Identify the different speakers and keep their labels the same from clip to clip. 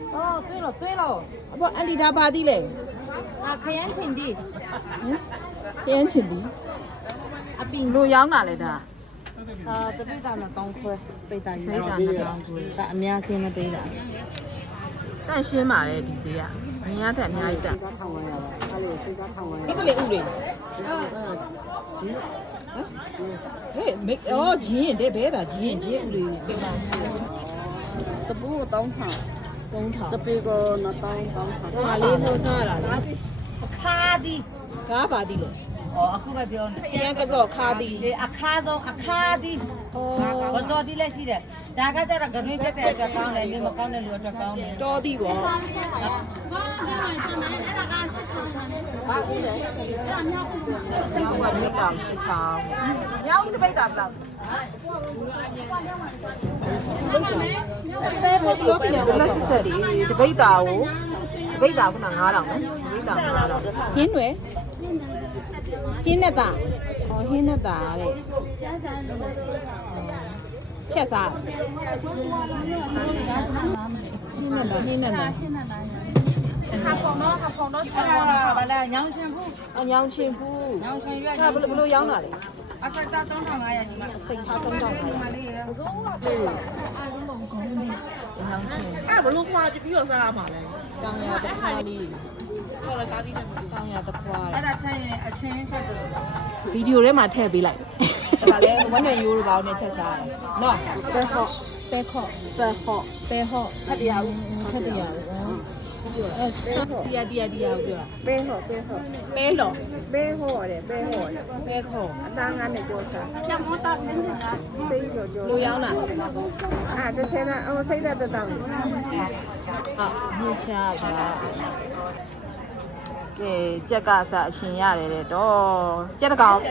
Speaker 1: 哦，对了对了，
Speaker 2: 不，安迪他巴的嘞，
Speaker 1: 啊，开眼青的，
Speaker 2: 边请的，
Speaker 1: 啊，冰，
Speaker 2: 路遥哪来的？
Speaker 1: 这北大那当亏，北大
Speaker 2: 北大那当亏，
Speaker 1: 大面线的北大。
Speaker 2: 但先买嘞，弟弟呀，人家在面一的。这个嘞，乌嘞。嘿，没哦，钱这别的钱乌嘞，对吧？
Speaker 1: 这不当场，
Speaker 2: 东厂
Speaker 1: 这。别个那当场。
Speaker 2: 哪里弄啥了？
Speaker 1: 卡的，
Speaker 2: 卡巴的嘞。
Speaker 1: 哦，后边标呢。
Speaker 2: 边个做卡的？
Speaker 1: 卡中卡的。
Speaker 2: 哦。
Speaker 1: 我做的那些的，大家在那个里边在这讲嘞，你们讲的留着讲的。
Speaker 2: 多的不？两碗味道是汤，两碗味道不？那是这里的味道哦，味道不能拿了，味道拿了。鲜味，鲜的大，哦，鲜的大嘞。切啥？鲜的大。
Speaker 1: 完了，杨千铺。
Speaker 2: 啊，杨千铺。
Speaker 1: 杨千院。
Speaker 2: 那不养哪里？
Speaker 1: 啊，谁打当场来呀？你们。
Speaker 2: 谁他当场来？杨千。
Speaker 3: 哎，不弄花就比较啥嘛嘞？
Speaker 2: 当呀的花哩。当呀的花。
Speaker 1: အဲ့ဒါချင်းချင်းချက်တယ်
Speaker 2: ဗီဒီယိုထဲမှာထည့်ပေးလိုက်ဒါပါလေဝမ်းနဲ့ရိုးတို့ပါအောင်နဲ့ချက်စားတယ်နော်ပဲခော့ပဲခော့ထက်တရားဦးထက်တရားဦးတရားပြော
Speaker 3: ပဲဟော
Speaker 2: ပဲလော်
Speaker 3: ပဲဟောတယ်ပဲဟောတယ်
Speaker 2: ပဲခော့
Speaker 3: အသားငါးနဲ့ကြောစားညမောတာဆင်းနေတာစိတ်ကြောကြော
Speaker 2: လိုရောင်းလား
Speaker 3: တစ်ဆယ်နဲ့စိတ်သက်သက်တောင်း
Speaker 2: အာမြင့်ချပါကဲကြက်ကစားအရှင်ရတယ်တဲ့တော့ကြက်တကောင်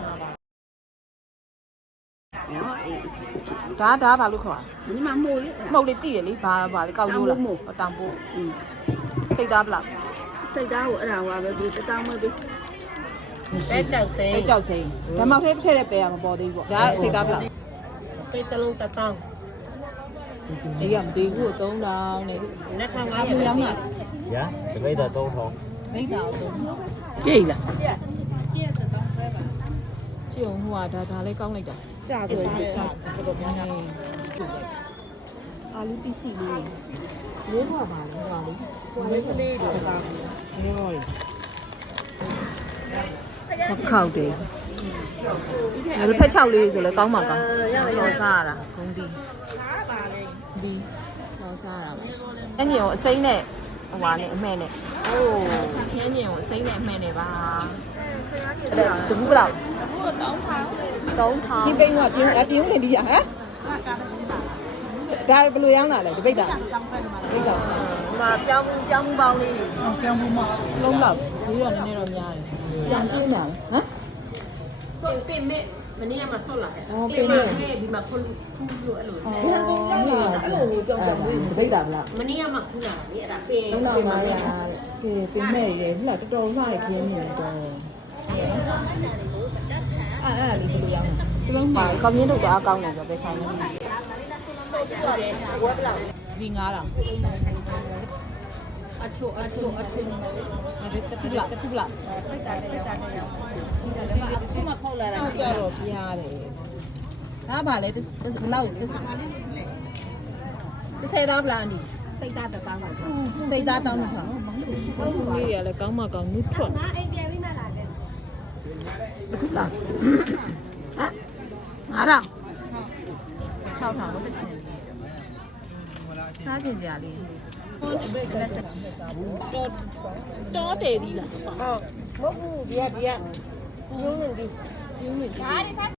Speaker 2: ဒါဘာလို့ခေါ်
Speaker 3: ဒီမှာမိုးလေး
Speaker 2: မှုတ်လေးတိတယ်လေဘာလေကောက်ရိုးလားတောင်ပို့စိတ်သားပလား
Speaker 3: စိတ်သားကိုအဲ့ဒါဟွာပဲဒီတောင်းမပြီး
Speaker 1: ပဲကြောက်စိမ့်
Speaker 2: ကြောက်စိမ့်ဓမ္မဖေးထည့်တဲ့ပဲရမပေါ်သေးဘူးပေါ့ဒါစိတ်သားပလား
Speaker 1: ပဲတလုံးတစ်တောင်း
Speaker 2: ဈေးကမသေးဘူး3000နဲ့
Speaker 1: လက်ခံငါ
Speaker 2: အ
Speaker 1: ရ
Speaker 2: ပူရောင်းတာ
Speaker 4: Ja, de weet dat toch al.
Speaker 2: မိသား3000ကြည့်လားကြည့်အောင်ဟိုကဒါလေးကောင်းလိုက်တာ
Speaker 3: ကြာဆိုရင်
Speaker 2: ကြာတော်များများအာလူပစ္စည်းလေးလေးဘွားပါလေဟိုလေ
Speaker 3: ဟိုလေးကလေးတွေတောင်း
Speaker 2: လေးဘွားလေခောက်တယ်ဒီဖက်6လေးဆိုလဲကောင်းမှာကောင်းတော့စားရတာဂုံးဒီဒီတော့စားရတာပဲအညင်ကိုအစိမ့်နဲ့ဟိုပါနဲ့အမှဲ့နဲ့အိုးခင်းညင်ကိုအစိမ့်နဲ့အမှဲ့နဲ့ပါအဲ့ဒါတဘူးဘလောက်3000ဒီပိန်းကပြင်းနေဒီရဟမ်ဒါဘယ်လိုရောင်းလာလဲတပိတ်တာပိတ်တာဒီမှာပြောင်းမှုပေါင်းလေးပြောင်းမှုမလုံးလောက်ဒီတော့နည်းနည်းတော့များတယ်ပြန်ပြင်းလာဟမ်
Speaker 1: ပြင်မဲ့မနေ့ကမှဆော့လာတယ်
Speaker 2: အော်ပြင်မဲ့
Speaker 1: ဒီမှာခုလို့အဲ့လို
Speaker 2: အဲ့လိုကြောက်ကြောက်လေးတပိတ်တာဗလား
Speaker 1: မနေ့ကမှခုလာတယ်အဲ့ဒါပြင်
Speaker 2: လုံးလောက်ပါရကဲပြင်မဲ့ရေဟလာတော်တော်လှရခင်းနေတော့အဲ့လေးဘယ်လိုရောင်းလဲလုံးပါကောင်းရင်းတို့ကအကောင်းတယ်ဆိုပဲဆိုင်နေဒီ9000
Speaker 1: အချို
Speaker 2: အဲ့ဒါတခုလား
Speaker 1: ခုမှခောက်လာတာ
Speaker 2: တော့ကြတော့ပြားတယ်ဒါပါလေဘလောက်30သားပလာနီ
Speaker 1: စိတ်သားတစ်တောင်းပါ
Speaker 2: စိတ်သားတောင်းလို့ထားဟုတ်လေးရလဲကောင်းမကောင်းနုထွက်
Speaker 3: ငါအိမ်ပြန်ပြီးမှလာတယ်
Speaker 2: တခုလား9000 6000လို့တချင်စားချင်ကြလေးတော်တယ်ဒီလား
Speaker 3: ဟုတ်မဟုတ်ဘူးဒီကညုံးနေဒီ
Speaker 2: ပြုံးနေကြ
Speaker 3: ဒါတွေစား